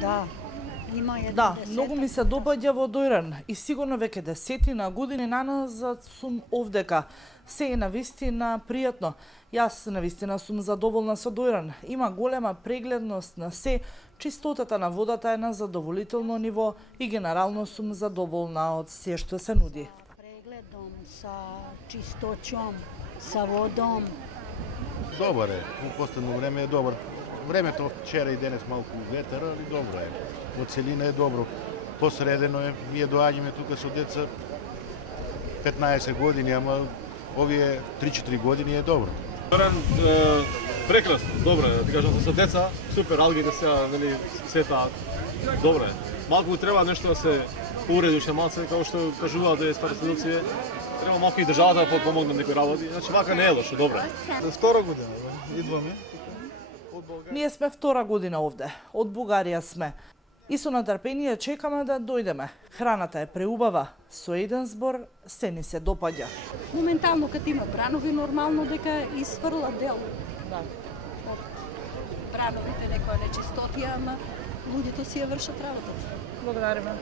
Да, има една Да, десета. многу ми се допаѓа во Дојран и сигурно веќе десетина години наназад сум овдека. Се е навистина пријатно. Јас навистина сум задоволна со Дојран. Има голема прегледност на се, чистотата на водата е на задоволително ниво и генерално сум задоволна од се што се нуди. Прегледом, sa čistoćom, sa vodom. Добар е, у последно време е добар. Времето вчера и денес малку ветер, али добро е. Во целина е добро. Посредено е, ние доаѓаме тука со деца 15 години, ама овие 3-4 години е добро. Прекрасно, добро е, да ти кажам, со деца, супер, алгите сега, нели, сета, добро е. Малку треба нешто да се уреди уште малце, како што кажуваат да е староселци, треба малку и државата да помогне некои работи. Значи вака не е лошо, добро е. Втора година, идваме. Ние сме втора година овде. Од Бугарија сме. И со натрпение чекаме да дојдеме. Храната е преубава. Со еден збор се ни се допаѓа. Моментално кад има бранови, нормално дека изфрла дел. Да. Брановите некоја нечистотија, ама луѓето си ја вршат работата. Благодариме.